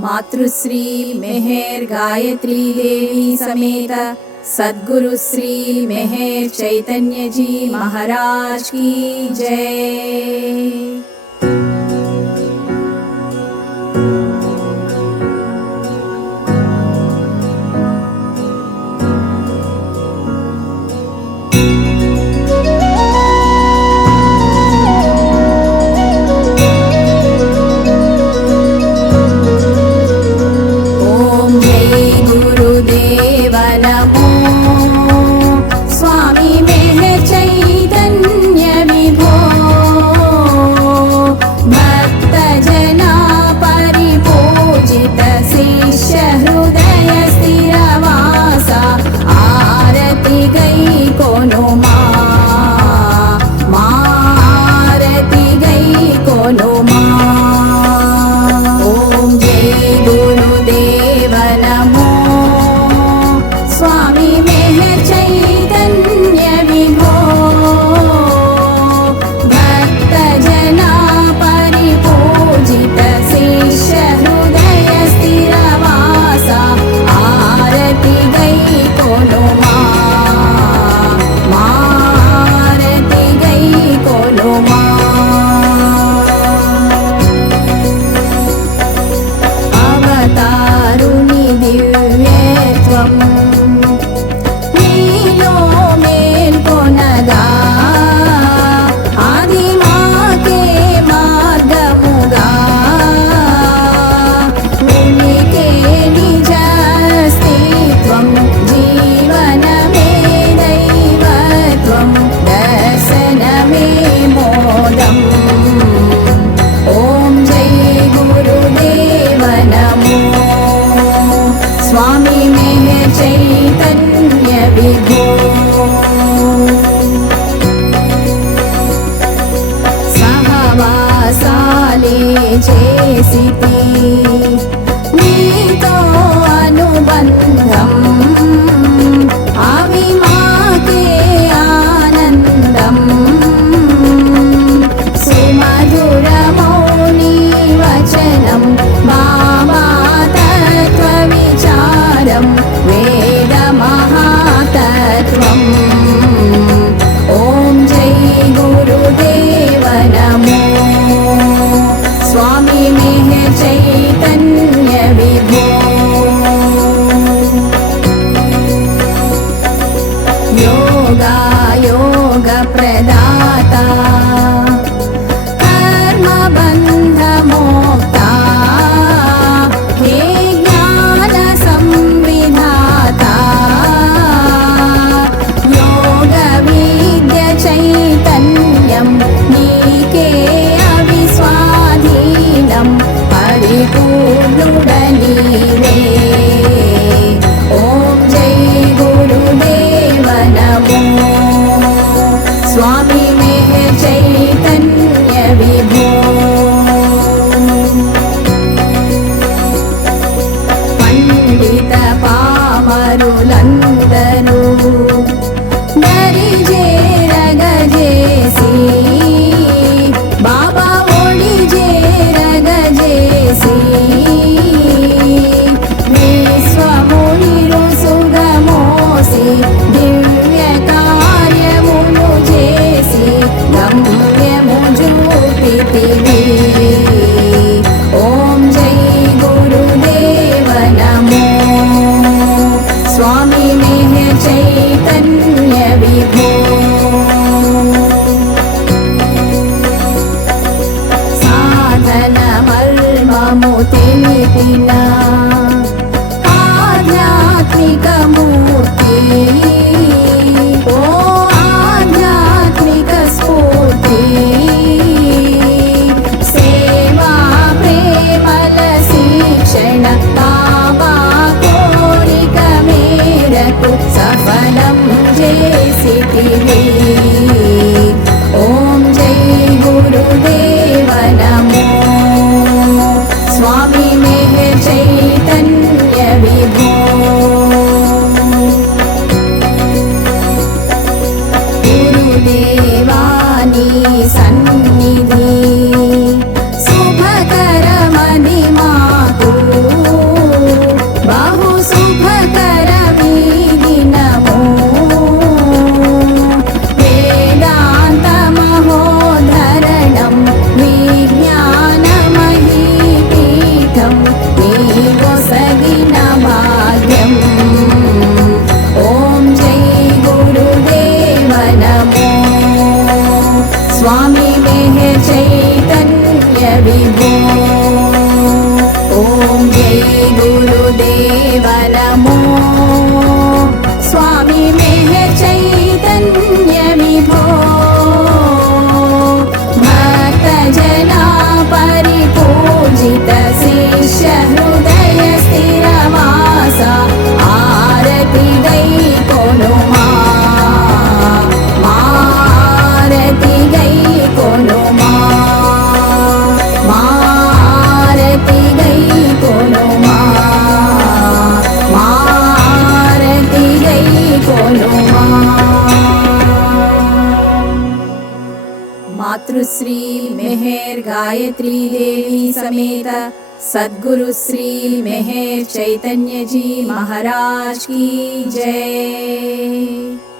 मातृश्री मेहर गायत्री देवी समेत सद्गुरु श्री मेहर चैतन्य जी महाराज की जय। చేసి Swami. తెలిపిన ఆధ్యాత్మిక మూర్తి ఓ ఆధ్యాత్మిక స్ఫూర్తి. సేవా ప్రేమల శిక్షణ బాబా కోరిక మేరకు సఫలం చేసి स्वामी चैतन्य विभो ॐ जय गुरुदेव नमो। स्वामी मेघ चैतन्य मातृश्री मेहर गायत्री देवी समेत। सद्गुरुश्री मेहर चैतन्य जी महाराज की जय।